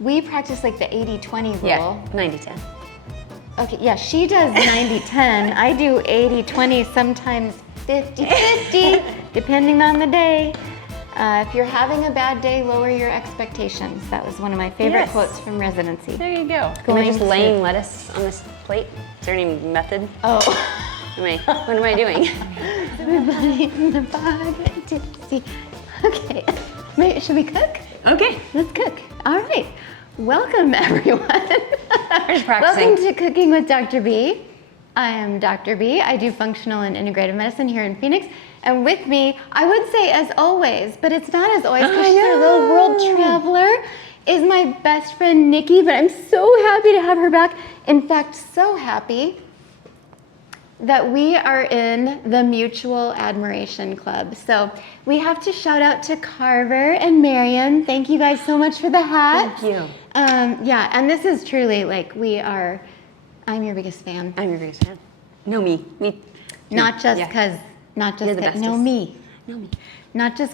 We practice like the 80-20 rule. Yeah, 90-10. Okay, yeah, she does 90-10. I do 80-20, sometimes 50-50, depending on the day. If you're having a bad day, lower your expectations. That was one of my favorite quotes from residency. There you go. Am I just laying lettuce on this plate? Is there any method? Oh. What am I doing? Everybody in the bag, tipsy. Okay, should we cook? Okay. Let's cook. All right. Welcome, everyone. Practicing. Welcome to Cooking with Dr. B. I am Dr. B. I do functional and integrative medicine here in Phoenix. And with me, I would say as always, but it's not as always because she's our little world traveler, is my best friend, Nikki. But I'm so happy to have her back. In fact, so happy that we are in the Mutual Admiration Club. So we have to shout out to Carver and Marion. Thank you guys so much for the hat. Thank you. Yeah, and this is truly like I'm your biggest fan. I'm your biggest fan. No, me. Not just because, Not just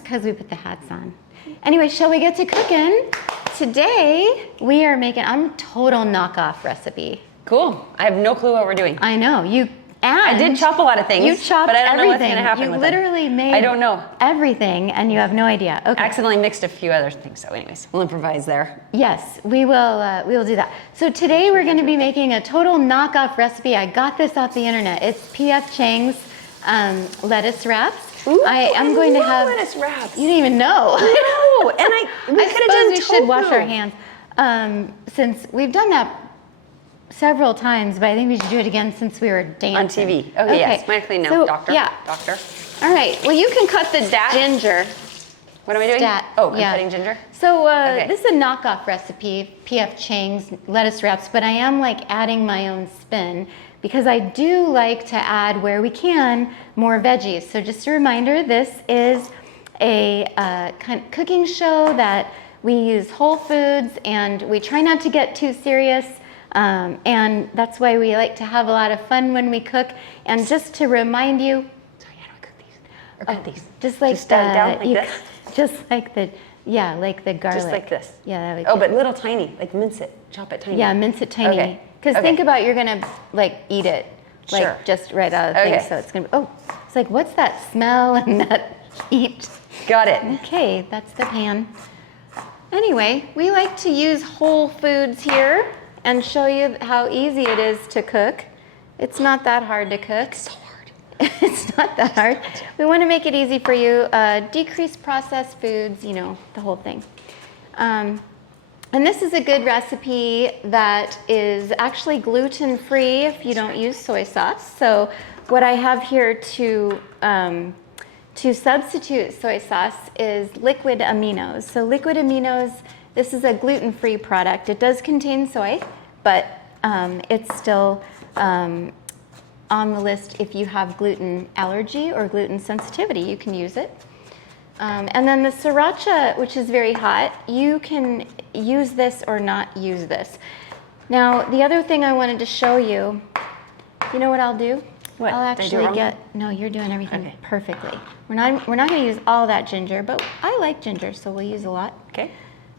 because we put the hats on. Anyway, shall we get to cooking? Today we are making, I'm total knockoff recipe. Cool. I have no clue what we're doing. I know, I did chop a lot of things. You chopped but I don't everything. know what's going to happen you with literally them. made I don't know. everything, and you have no idea. Okay. Accidentally mixed a few other things. So anyways, we'll improvise there. Yes, we will do that. So today we're going to be making a total knockoff recipe. I got this off the internet. It's PF Chang's lettuce wraps. Ooh, I am going to have lettuce wraps. You didn't even know. No, and we could have done we should wash our hands since we've done that several times, but I think we should do it again since we were dancing. On TV. Okay, yes. Mine clean now, so, doctor. Yeah. Doctor. All right. Well, you can cut the ginger. What am I doing? Oh, I'm cutting ginger? So this is a knockoff recipe, PF Chang's lettuce wraps, but I am like adding my own spin because I do like to add, where we can, more veggies. So just a reminder, this is a kind of cooking show that we use whole foods and we try not to get too serious. And that's why we like to have a lot of fun when we cook. And just to remind you, sorry, how do I cook these? Or cut these? Just like down like this? Just like the garlic. Just like this? Yeah. Like but little tiny, like mince it, chop it tiny. Yeah, mince it tiny. Okay. Because think about, you're gonna like eat it, like Sure. just right out of the thing. So it's gonna be, it's like, what's that smell and that heat? Got it. Okay, that's the pan. Anyway, we like to use whole foods here and show you how easy it is to cook. It's not that hard to cook. It's so hard. It's not that hard. We want to make it easy for you. Decrease processed foods, the whole thing. And this is a good recipe that is actually gluten-free if you don't use soy sauce. So what I have here to substitute soy sauce is liquid aminos. So liquid aminos, this is a gluten-free product. It does contain soy, but it's still on the list. If you have gluten allergy or gluten sensitivity, you can use it. And then the sriracha, which is very hot, you can use this or not use this. Now, the other thing I wanted to show you, you know what I'll do? What? I'll actually no, you're doing everything perfectly. We're not going to use all that ginger, but I like ginger, so we'll use a lot. Okay.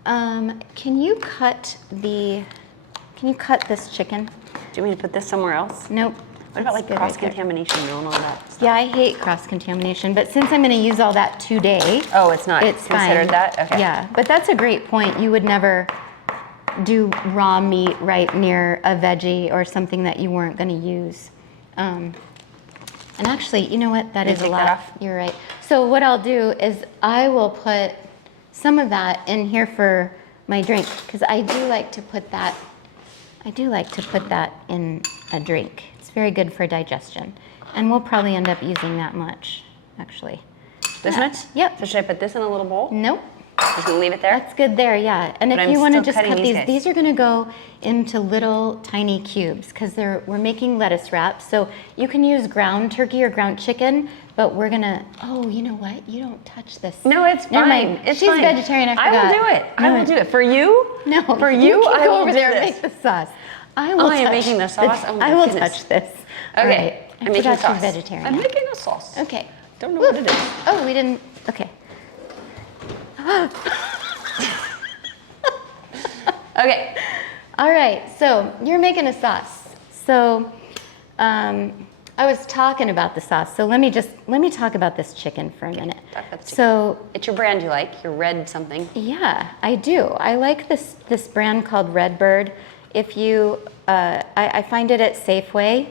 Can you cut this chicken? Do you want me to put this somewhere else? Nope. What about like cross-contamination and all that stuff? Yeah, I hate cross-contamination, but since I'm going to use all that today, it's not it's considered fine. that? Okay. Yeah, but that's a great point. You would never do raw meat right near a veggie or something that you weren't going to use. And actually, you know what? That is a lot. That off? You're right. So what I'll do is I will put some of that in here for my drink because I do like to put that in a drink. It's very good for digestion. And we'll probably end up using that much, actually. This much? Yep. So should I put this in a little bowl? Nope. Just gonna leave it there? That's good there, yeah. And But if I'm you want to still just cut cutting these are going to go into little tiny cubes because we're making lettuce wraps. So you can use ground turkey or ground chicken, but we're going to, you know what? You don't touch this. No, it's Never fine. mind. It's She's fine. vegetarian, I forgot. I will do it. I will do it. For you? No. For you, can I go will over do there and this. make the sauce. I am making the sauce? Oh my I will goodness. touch this. Okay. All right. I'm making forgot sauce. you're vegetarian. I'm making a sauce. Okay. Don't know what it is. Oh, we didn't. Okay. Okay. All right, so you're making a sauce. So I was talking about the sauce. So let me talk about this chicken for a minute. Talk about the chicken. So It's your brand you like, your red something. yeah, I do. I like this brand called Redbird. If you, I find it at Safeway,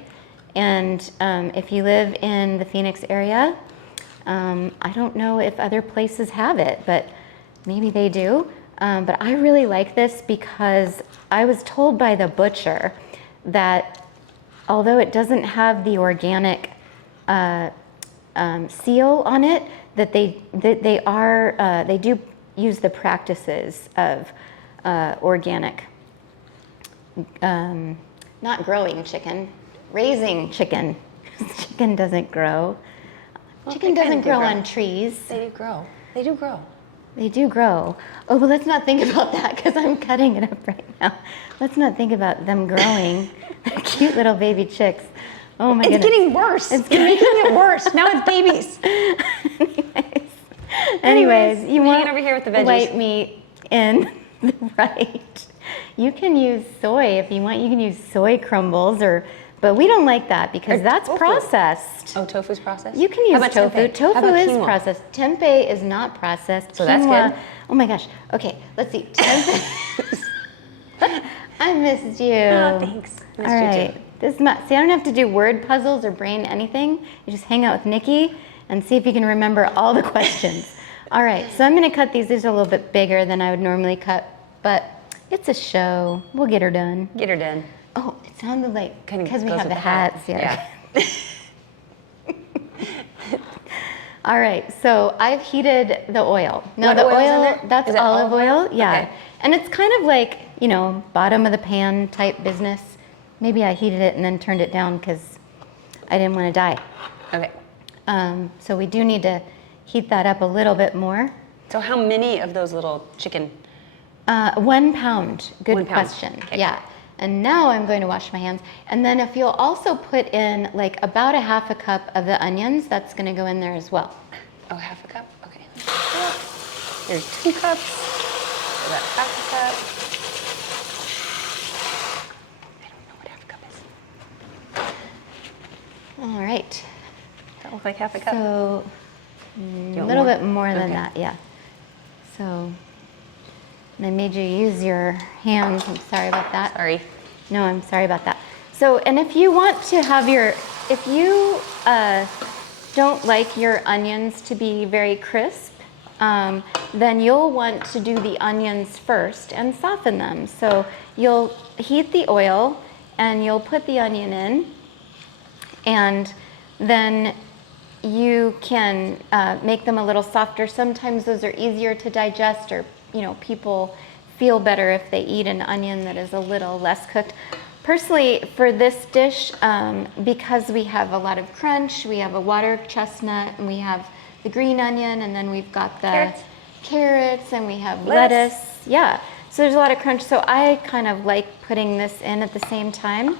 and if you live in the Phoenix area, I don't know if other places have it, but maybe they do. But I really like this because I was told by the butcher that although it doesn't have the organic seal on it, that they do use the practices of organic, not growing chicken, raising chicken. Chicken doesn't grow. Chicken doesn't grow on trees. They do grow. They do grow. They do grow. Oh, but let's not think about that because I'm cutting it up right now. Let's not think about them growing. They're cute little baby chicks. Oh my goodness. It's getting worse. You're making it worse. Now it's babies. Anyways, you I'm want hanging over here with the veggies. white meat in the right. You can use soy if you want. You can use soy crumbles, but we don't like that because that's tofu. processed. Oh, tofu's processed? You can use How about tofu. tempeh? How Tofu about is quinoa? processed. Tempeh is not processed. So that's Quinoa- good. Oh my gosh. Okay, let's see. Tempeh. I missed you. Oh, thanks. Missed All you right. too. See, I don't have to do word puzzles or brain anything. You just hang out with Nikki and see if you can remember all the questions. All right, so I'm going to cut these. These are a little bit bigger than I would normally cut, but it's a show. We'll get her done. Get her done. Oh, it sounded like Kinda because we goes have with the the hat. hats. Yeah. All right, so I've heated the oil. Now What the oil's in oil, there? that's Is it olive oil. Yeah. Okay. And it's kind of like, bottom of the pan type business. Maybe I heated it and then turned it down because I didn't want to die. Okay. So we do need to heat that up a little bit more. So how many of those little chicken? 1 pound. Good 1 pound. question. Okay. Yeah. And now I'm going to wash my hands. And then if you'll also put in like about a half a cup of the onions, that's going to go in there as well. Oh, half a cup? Okay. There's 2 cups. About half a cup. I don't know what half a cup is. All right. That looks like half a cup. So a want little more? bit more than Okay. that, yeah. So and I made you use your hands. I'm sorry about that. Sorry. No, I'm sorry about that. So, and if you want to have if you don't like your onions to be very crisp, then you'll want to do the onions first and soften them. So you'll heat the oil and you'll put the onion in, and then you can make them a little softer. Sometimes those are easier to digest, or people feel better if they eat an onion that is a little less cooked. Personally, for this dish, because we have a lot of crunch, we have a water chestnut, and we have the green onion, and then we've got the carrots, and we have lettuce. Yeah, so there's a lot of crunch. So I kind of like putting this in at the same time.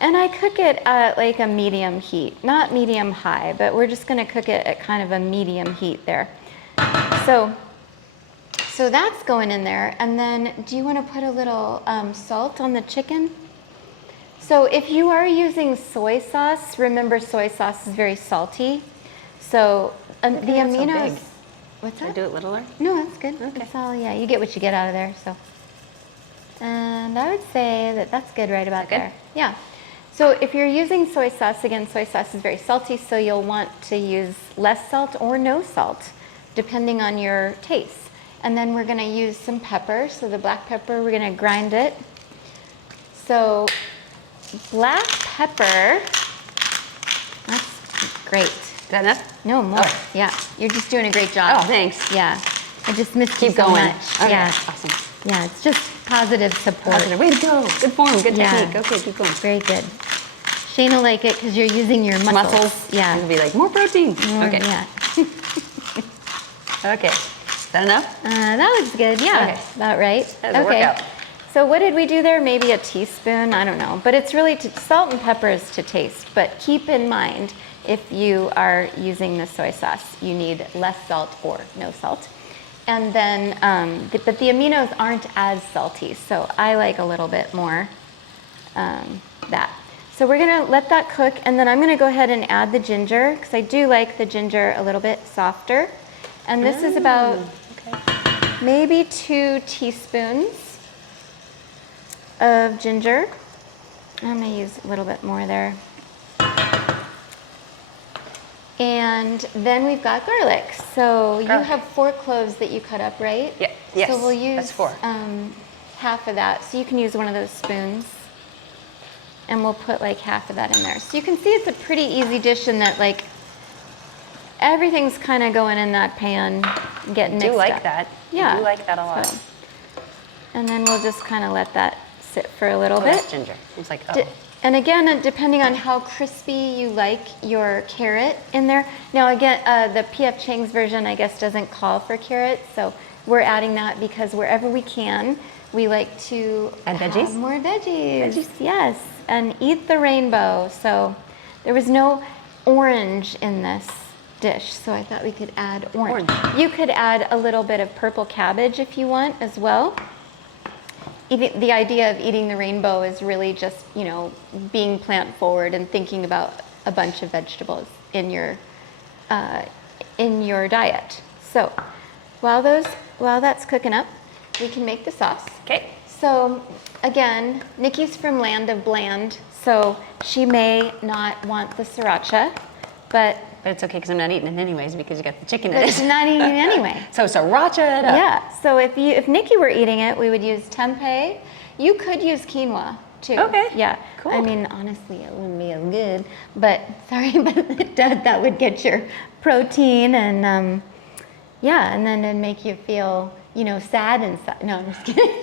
And I cook it at like a medium heat, not medium high, but we're just gonna cook it at kind of a medium heat there. So that's going in there. And then do you wanna put a little salt on the chicken? So if you are using soy sauce, remember soy sauce is very salty. So the aminos, big. what's Should I that? do it littler? No, that's good. Okay. That's all, yeah, you get what you get out of there, so. And I would say that that's good right about good? there. Yeah. So if you're using soy sauce, again, soy sauce is very salty, so you'll want to use less salt or no salt, depending on your taste. And then we're gonna use some pepper. So the black pepper, we're gonna grind it. So black pepper, that's great. Is that enough? No more, Oh. yeah. You're just doing a great job. Oh, thanks. Yeah, I just missed you Keep so going. much. Okay. Yeah, Awesome. yeah, it's just positive support. Positive. Way to go. Good form. Good Yeah. technique. Okay, keep going. Very good. Shane will like it because you're using your muscles. Yeah. Yeah. It'll be like more protein. More- Okay. Yeah. Okay. Is that enough? That looks good. Yeah. Okay. About right. That was a workout. So what did we do there? Maybe a teaspoon. I don't know. But it's really salt and pepper is to taste. But keep in mind, if you are using the soy sauce, you need less salt or no salt. And then, but the aminos aren't as salty, so I like a little bit more that. So we're gonna let that cook, and then I'm gonna go ahead and add the ginger, because I do like the ginger a little bit softer. And this is about maybe 2 teaspoons of ginger. I'm gonna use a little bit more there. And then we've got garlic. So you have 4 cloves that you cut up, right? Yeah. Yes. So we'll use that's 4. half of that. So you can use one of those spoons. And we'll put like half of that in there. So you can see it's a pretty easy dish in that like everything's kind of going in that pan and getting mixed up. I do like that. Yeah. I do like that a lot. So, and then we'll just kind of let that sit for a little bit. That's ginger. It's like, oh. And again, depending on how crispy you like your carrot in there. Now again, the PF Chang's version, I guess, doesn't call for carrots. So we're adding that because wherever we can, we like to add veggies? More veggies. Yes. And eat the rainbow. So there was no orange in this dish, so I thought we could add orange. You could add a little bit of purple cabbage if you want as well. The idea of eating the rainbow is really just, you know, being plant forward and thinking about a bunch of vegetables in your diet. So while that's cooking up, we can make the sauce. Okay. So again, Nikki's from Land of Bland, so she may not want the sriracha, but it's okay because I'm not eating it anyways because you got the chicken in but it. she's not eating it anyway. So sriracha it up. Yeah. So if Nikki were eating it, we would use tempeh. You could use quinoa too. Okay. Yeah. Cool. I mean, honestly, it wouldn't be as good, but sorry, but that would get your protein and yeah, and then it'd make you feel, you know, sad inside. No, I'm just kidding.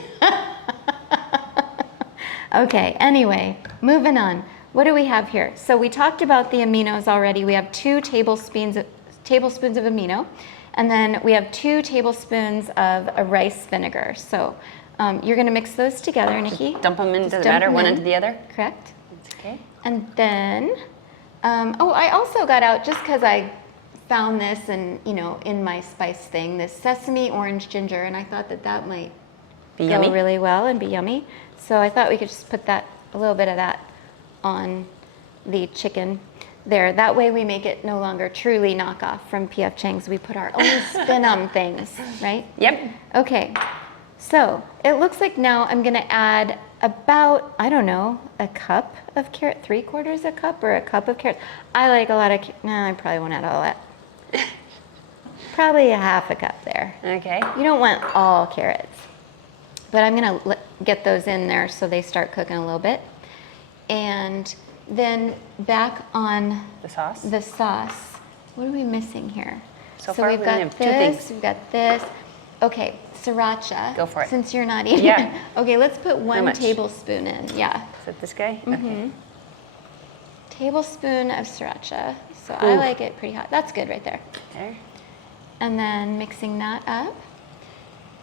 Okay, anyway, moving on. What do we have here? So we talked about the aminos already. We have 2 tablespoons of amino, and then we have 2 tablespoons of a rice vinegar. So you're gonna mix those together, Nikki. Dump them in, does it matter, one into the other? Correct. That's okay. And then, I also got out, just because I found this and, you know, in my spice thing, this sesame, orange, ginger, and I thought that might Be go yummy? really well and be yummy. So I thought we could just put a little bit of that on the chicken there. That way we make it no longer truly knockoff from PF Chang's. We put our own spin on things, right? Yep. Okay, so it looks like now I'm gonna add about, I don't know, a cup of carrot, 3/4 a cup or a cup of carrots. I like a lot of, I probably won't add all that. Probably a half a cup there. Okay. You don't want all carrots. But I'm gonna get those in there so they start cooking a little bit. And then back on The sauce? the sauce, what are we missing here? So far, we've we got have 2 this, things. we've got this. Okay, sriracha. Go for it. Since you're not eating Yeah. it. Okay, let's put 1 much? tablespoon in, yeah. Is it this guy? Okay. Tablespoon of sriracha. So I like it pretty hot. That's good right there. There. And then mixing that up.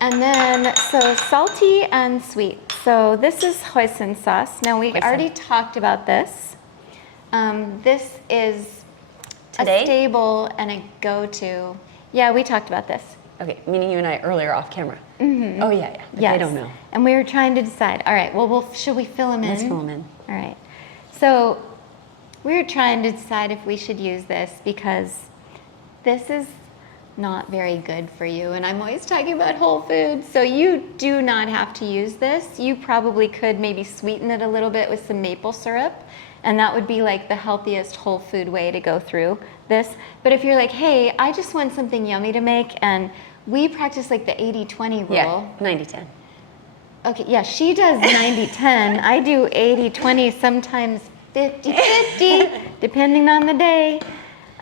And then, so salty and sweet. So this is hoisin sauce. Now we already talked about this. This is Today? a staple and a go-to. Yeah, we talked about this. Okay, meaning you and I earlier off camera. Oh yeah. But Yes. they don't know. And we were trying to decide. All right, well, should we fill them in? Let's fill them in. All right. So we were trying to decide if we should use this because this is not very good for you. And I'm always talking about whole foods. So you do not have to use this. You probably could maybe sweeten it a little bit with some maple syrup. And that would be like the healthiest whole food way to go through this. But if you're like, hey, I just want something yummy to make, and we practice like the 80-20 rule. Yeah, 90-10. Okay, yeah, she does 90-10. I do 80-20, sometimes 50-50, depending on the day.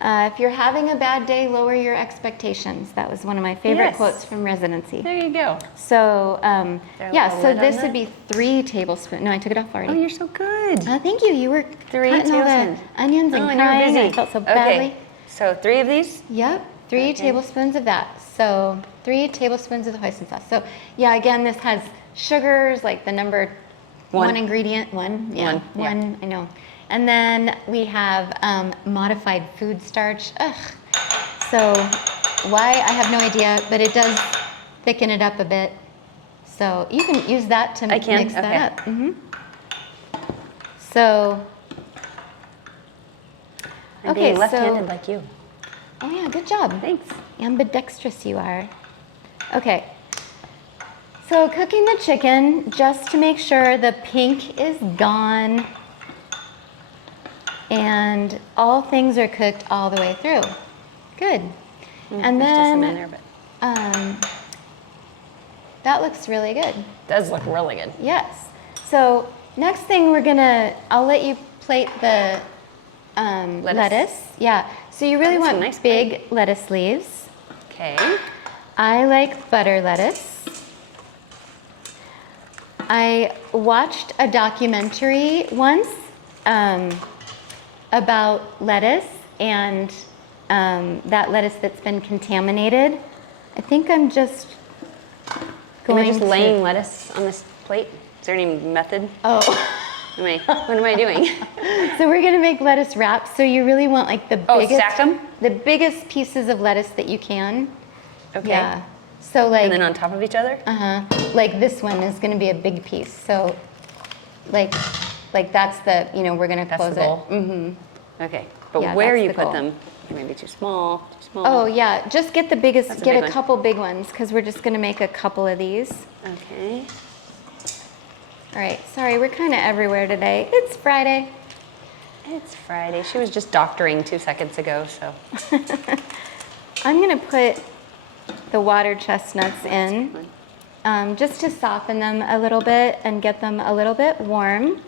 If you're having a bad day, lower your expectations. That was one of my favorite Yes. quotes from residency. There you go. So, There a yeah, little so lid on this that? would be 3 tablespoons. No, I took it off already. Oh, you're so good. Thank you. You were 3 cutting all the tablespoons. onions and Oh, and crying. you're I busy. felt so Okay. badly. So 3 of these? Yep, 3 tablespoons of that. So 3 tablespoons of the hoisin sauce. So yeah, again, this has sugars, like the number one ingredient. One, yeah, One, yeah. I know. And then we have modified food starch. Ugh. So why, I have no idea, but it does thicken it up a bit. So you can use that to mix that up. So, I'm being left-handed like you. Oh yeah, good job. Thanks. Ambidextrous you are. Okay. So cooking the chicken just to make sure the pink is gone and all things are cooked all the way through. Good. And There's still some in then there, but that looks really good. does look really good. Yes. So next thing I'll let you plate the lettuce. Yeah. So you really want nice big lettuce leaves. Okay. I like butter lettuce. I watched a documentary once about lettuce and that lettuce that's been contaminated. I think I'm just going Am I just laying lettuce on this plate? Is there any method? Oh. What am I doing? So we're gonna make lettuce wraps. So you really want like the biggest, stack them? the biggest pieces of lettuce that you can. Okay. Yeah. So like. And then on top of each other? Like this one is gonna be a big piece. So, like that's the we're gonna close the goal? it. Okay. But Yeah, where that's you the put goal. them, maybe too small, Oh yeah, just get the biggest. That's a Get big a one. couple big ones because we're just gonna make a couple of these. Okay. All right. Sorry, we're kind of everywhere today. It's Friday. It's Friday. She was just doctoring 2 seconds ago, so. I'm gonna put the water chestnuts in just to soften them a little bit and get them a little bit warm.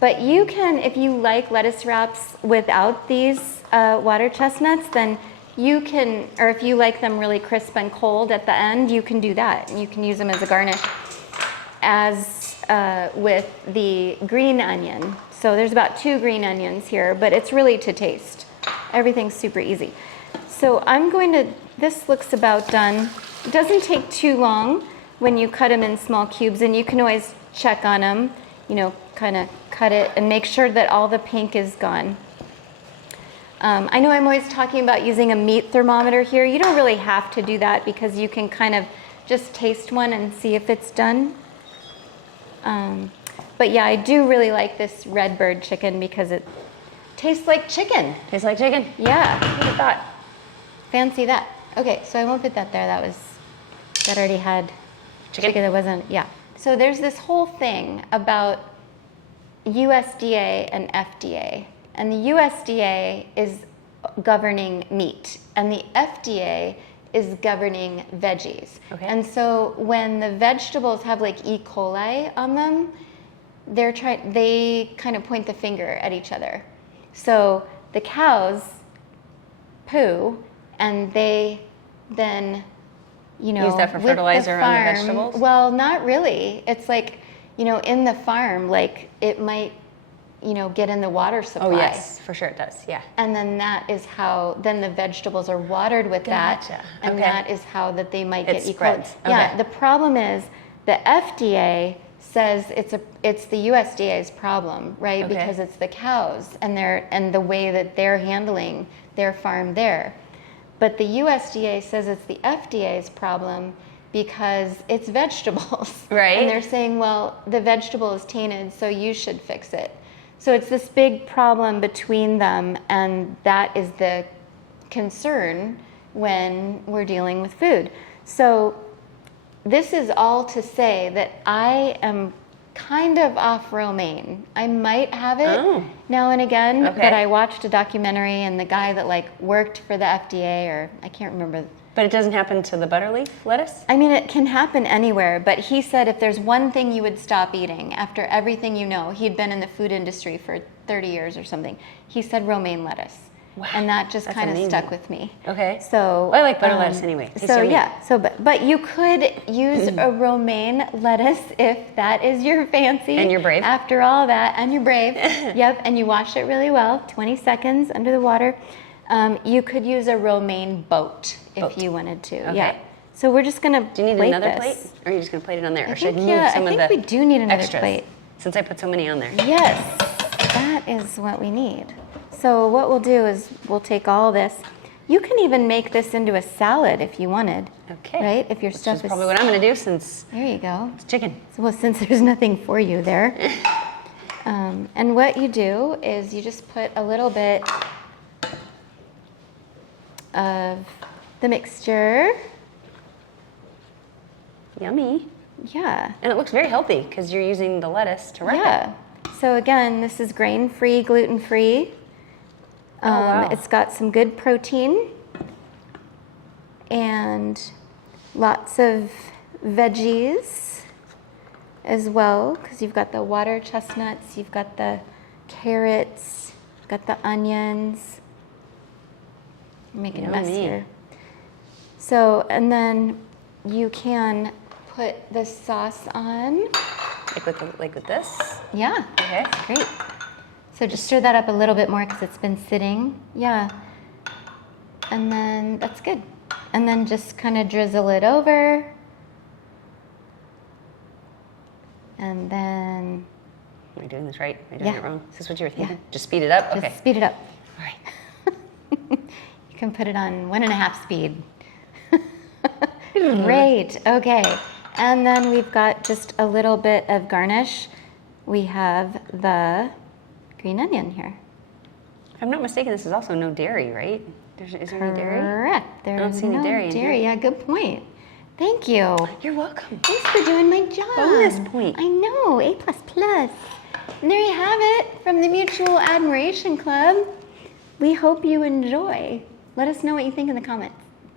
But you can, if you like lettuce wraps without these water chestnuts, then you can, or if you like them really crisp and cold at the end, you can do that. You can use them as a garnish, as with the green onion. So there's about 2 green onions here, but it's really to taste. Everything's super easy. So this looks about done. It doesn't take too long when you cut them in small cubes, and you can always check on them, kind of cut it and make sure that all the pink is gone. I know I'm always talking about using a meat thermometer here. You don't really have to do that because you can kind of just taste one and see if it's done. But yeah, I do really like this Redbird chicken because it tastes like chicken. Tastes like chicken? Yeah. Who'd have thought? Fancy that. Okay, so I won't put that there. That already had chicken that wasn't, yeah. So there's this whole thing about USDA and FDA. And the USDA is governing meat, and the FDA is governing veggies. Okay. And so when the vegetables have like E. coli on them, they kind of point the finger at each other. So the cows poo, and they then, Use that for with fertilizer on the farm- vegetables? Well, not really. It's like, in the farm, like it might, get in the water supply. Oh, yes, for sure it does, yeah. And then that is how, then the vegetables are watered with that. Gotcha. And Okay. that is how that they might It get E. coli. spreads. Yeah, Okay. the problem is the FDA says it's the USDA's problem, right? Okay. Because it's the cows and the way that they're handling their farm there. But the USDA says it's the FDA's problem because it's vegetables. Right. And they're saying, well, the vegetable is tainted, so you should fix it. So it's this big problem between them, and that is the concern when we're dealing with food. So this is all to say that I am kind of off romaine. I might have it now and again, Okay. but I watched a documentary, and the guy that worked for the FDA, or I can't remember. But it doesn't happen to the butterleaf lettuce? I mean, it can happen anywhere, but he said if there's one thing you would stop eating after everything he'd been in the food industry for 30 years or something. He said romaine lettuce. Wow, And that just that's kind of amazing. stuck with me. Okay. So Well, I like butter lettuce anyway. Tastes So yummy. yeah, but you could use a romaine lettuce if that is your fancy. And you're brave. After all that, and you're brave. Yep, and you wash it really well, 20 seconds under the water. You could use a romaine boat if you wanted to. Okay. Yeah. So we're just gonna Do you need plate another this. plate? Or are you just going to plate it on there? I Or should I think, move yeah, some I of think the we do need another extras? plate. Since I put so many on there. Yes, that is what we need. So what we'll do is we'll take all this. You can even make this into a salad if you wanted. Okay. Right? If your Which stuff is is probably what I'm going to do since There you go. it's chicken. So, well, since there's nothing for you there. And what you do is you just put a little bit of the mixture. Yummy. Yeah. And it looks very healthy because you're using the lettuce to wrap it. Yeah. So again, this is grain-free, gluten-free. Wow. It's got some good protein and lots of veggies as well, because you've got the water chestnuts, you've got the carrots, you've got the onions. I'm making a mess Yummy. here. So, and then you can put the sauce on. Like with this? Yeah. Okay. Great. So just stir that up a little bit more because it's been sitting. Yeah. And then that's good. And then just kind of drizzle it over. And then Am I doing this right? Am I doing Yeah. it wrong? Is this what you were thinking? Yeah. Just speed it up? just Okay. speed it up. All right. You can put it on 1.5 speed. Great. Okay. And then we've got just a little bit of garnish. We have the green onion here. If I'm not mistaken, this is also no dairy, right? Is there any dairy? Correct. There I don't is see any no dairy in here. Yeah, good point. Thank you. You're welcome. Thanks for doing my job. Bonus point. I know, A++. And there you have it from the Mutual Admiration Club. We hope you enjoy. Let us know what you think in the comments.